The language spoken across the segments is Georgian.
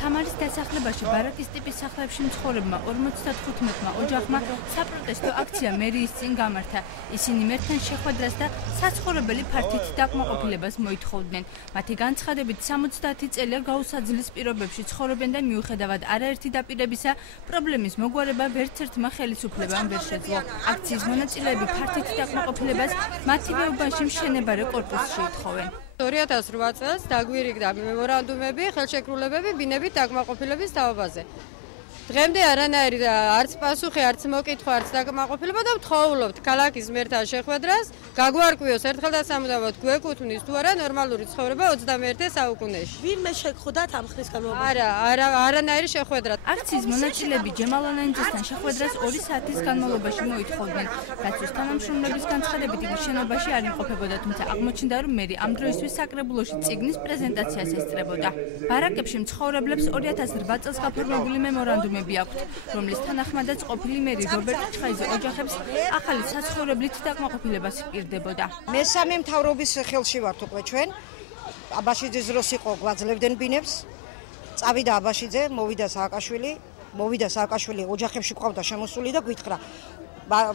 თამარის დასახლებაში ბარაკის ტიპის სახლებში მცხოვრებმა 55-მა ოჯახმა საპროტესტო აქცია მერიის წინ გამართა. ისინი მერთან შეხვედრას და საცხოვრებელი ფართით დაკმაყოფილებას მოითხოვდნენ. მათი განცხადებით 70 წელია გაუსაძლის პირობებში ცხოვრობენ და მიუხედავად არაერთი დაპირებისა, პრობლემის მოგვარება ვერცერთმა ხელისუფლებამ ვერ შეძლო. აქციის მონაწილეები ფართით დაკმაყოფილებას მათივე უბანში მშენებარე კორპუსში ითხოვენ. 2008 წელს დაგვირიგდა მემორანდუმები ხელშეკრულებები ბინებით დაკმაყოფილების თაობაზე. დღემდე არანაირი არც პასუხი, არც მოკითხვა, არც დაკმაყოფილება და ვთხოვულობთ ქალაქის მერთან შეხვედრას, გაგვარკვიოს ერთხელ და სამუდამოდ გვეკუთვნის თუ არა ნორმალური ცხოვრება 21 საუკუნეში. ვინმე შეგხვდათ ამ ხნის განმავლობაში? არანაირი შეხვედრა. აქციის მონაწილეები ჯემალანანიძესთან შეხვედრას 2 საათის განმავლობაში მოითხოვდნენ. დაცვის თანამშრომლების განცხადებით იგი შენობაში არ იმყოფებოდა, თუმცა აღმოჩნდა, რომ მერი ამ დროისთვის საკრებულოში წიგნის პრეზენტაციას ესწრებოდა. ბარაკებში მცხოვრებლებს 2008 წელს გაფორმებული მემორანდუმი აქვთ, რომლის თანახმადაც ყოფილი მერი რობერტ ჩხაიძე ოჯახებს ახალი საცხოვრებლით დაკმაყოფილებას პირდებოდა. მესამე მთავრობის ხელში ვართ უკვე ჩვენ. აბაშიძის დროს იყო გვაძლევდნენ ბინებს. წავიდა აბაშიძე, მოვიდა სააკაშვილი, ოჯახებში ყავდა შემოსული და გვითხრა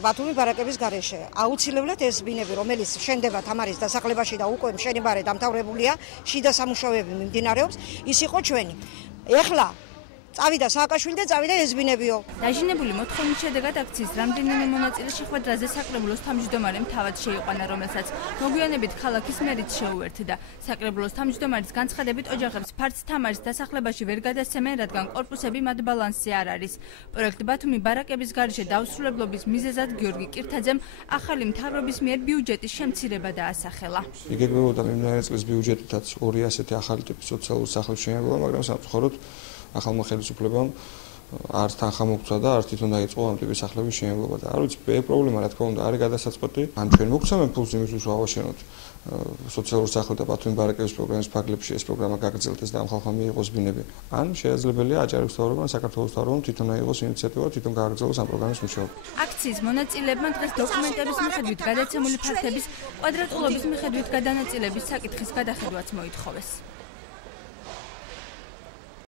ბათუმი ბარაკების გარეშე. აუცილებლად ეს ბინები, რომელიც შენდება თამარის დასახლებაში და უკვე მშენებარე დამთავრებულია, შიდა სამუშაოები მიმდინარეობს, ის იყო ჩვენი. ეხლა წავიდა სააკაშვილი და წავიდა ეს ბინებიო. დაჟინებული მოთხოვნის შედეგად აქციის რამდენიმე მონაწილე შეხვედრაზე საკრებულოს თავმჯდომარემ თავად შეიყვანა, რომელსაც მოგვიანებით ქალაქის მერიც შეუერთდა. საკრებულოს თავმჯდომარის განცხადებით ოჯახებს ფართს თამარის დასახლებაში ვერ გადასცემენ, რადგან კორპუსები მათ ბალანსზე არ არის. პროექტ ბათუმი ბარაკების გარეშე დავსრულებლობის მიზეზად გიორგი კირთაძემ ახალი მთავრობის მიერ ბიუჯეტის შემცირება დაასახელა. იგეგმებოდა მიმდინარე წლის ბიუჯეტითაც 2 ასეთი ახალი ტიპის სოციალური სახლების შენობება, მაგრამ სამწუხაროდ ახალმა ხელისუფლებამ არც თანხა მოგცვა და არც თვითონ დაიწყო ამ ტიპის სახლების შენობება და არ ვიცი, პრობლემა რა თქმა უნდა არის გადასაწყვეტი. ან ჩვენ მოგცემენ ფულს იმისთვის რომ ავაშენოთ სოციალურ სახლებს და ბათუმის ბარაკების პროგრამის ფარგლებში ეს პროგრამა გაგრძელდეს და ამ ხალხმა მიიღოს ბინები. ან შესაძლებელია აჭარის მთავრობამ, საქართველოს მთავრობამ თვითონ აიღოს ინიციატივა, თვითონ გააგრძელოს ამ პროგრამის მუშაობა. აქციის მონაწილეებმა დღეს დოკუმენტების მიხედვით გადაცემული ფაქტების კვადრატულობის მიხედვით გადანაწილების საკითხის გადახედვაც მოითხოვეს.